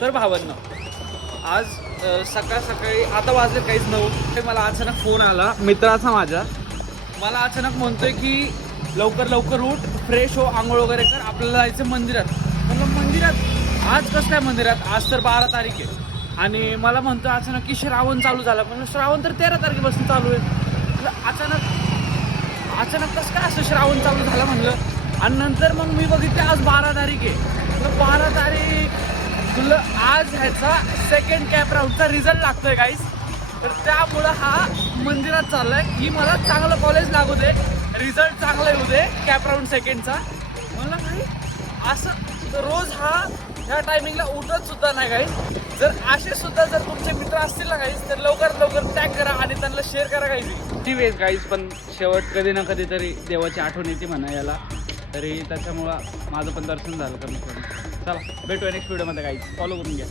तर भावांनो, आज सकाळ सकाळी आता वाजले काहीच 9. मला अचानक फोन आला मित्राचा माझ्या. मला अचानक म्हणतोय की लवकर लवकर उठ, फ्रेश हो, आंघोळ वगैरे कर, आपल्याला जायचं मंदिरात. म्हणलं मंदिरात? आज कसं काय मंदिरात? आज तर 12 तारीख आहे. आणि मला म्हणतो अचानक की श्रावण चालू झाला. म्हणलं श्रावण तर 13 तारखेपासून चालू आहे. अचानक कसं काय असं श्रावण चालू झालं म्हणलं. आणि नंतर मग मी बघितले आज 12 तारीख आहे. 12 तारीख तुला आज ह्याचा सेकंड कॅप राऊंडचा रिझल्ट लागतोय गाईस. तर त्यामुळं हा मंदिरात चाललाय की मला चांगलं कॉलेज लागू दे, रिझल्ट चांगला येऊ दे कॅप राऊंड सेकंडचा. मला नाही असं रोज हा ह्या टायमिंगला उठत सुद्धा नाही गाईस. जर असे सुद्धा जर तुमचे मित्र असतील ना गाईस तर लवकरात लवकर टॅग करा आणि त्यांना शेअर करा गाईस. ती वेज गाईस, पण शेवट कधी ना कधीतरी देवाची आठवण येते म्हणा याला. तरी त्याच्यामुळं माझं पण दर्शन झालं कमी कमी. चला भेटूया नेक्स्ट व्हिडिओमध्ये गाईस. फॉलो करून घ्या.